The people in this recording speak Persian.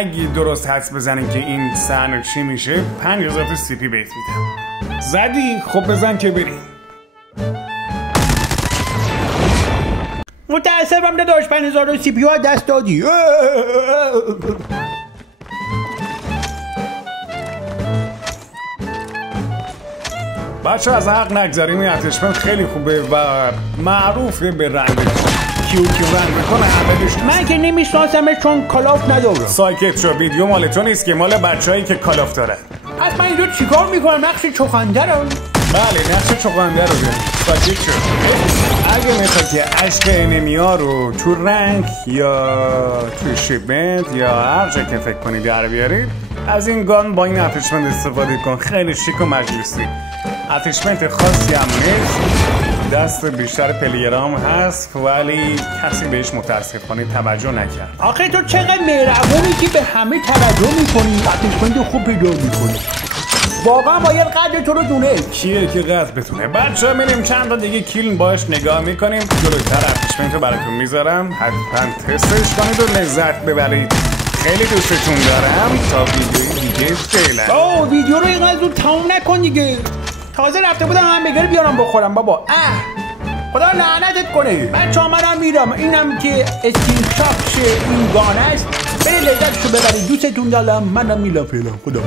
اگه درست حدس بزنین که این صحنه چی میشه 5000 تا سی پی بهت میدم. زدی؟ خب بزن که بریم. متاسفم نداشت 5000 سی پی دست دادی. بچه از حق نگذاریم. این اتشمنت خیلی خوبه و معروفه به رنگ کیو رنگ بکنه همه دوست. من که نمیشناسمش چون کالاف نداره. ساکت شو، ویدیو مال تو نیست که مال بچه‌ای که کالاف دارن. پس من اینجا چیکار میکنم؟ نقش چخنده رو؟ بله نقش چخنده رو بیاریم. ساکت شو. اگه میخواد که عشق انمیا رو تو رنگ یا تو شیپمنت یا هر جا که فکر کنید در بیارید از این گان با این اتشمنت استفاده کن. خیلی شیک و مجلسی. اتشمنت خاصی هم نیست، دست بیشتر پلیرام هست ولی کسی بهش متاسفانه توجه نکرد. آخه تو چقدر مهربونی که به همه توجه میکنی، اتشمنت خوب پیدا میکنی. واقعا باید قدر تو رو دونه. کیه که قدر بتونه؟ بچه میریم چند تا دیگه کیل باش نگاه میکنیم. جلوتر اتشمنت رو براتون میذارم، حتما تستش کنید و لذت ببرید. خیلی دوستتون دارم. تا ویدیوی دیگه فعلا. ویدیو رو اینقدر زود تموم نکن دیگه. تازه رفته بودم همبرگر بیارم بخورم بابا. خدا لعنتت کنه. بچه‌ها منم میرم. اینم که اسکرین شات این گانه است. برید لذتشو ببرید. دوستتون دارم. منم میرم فعلا. خدا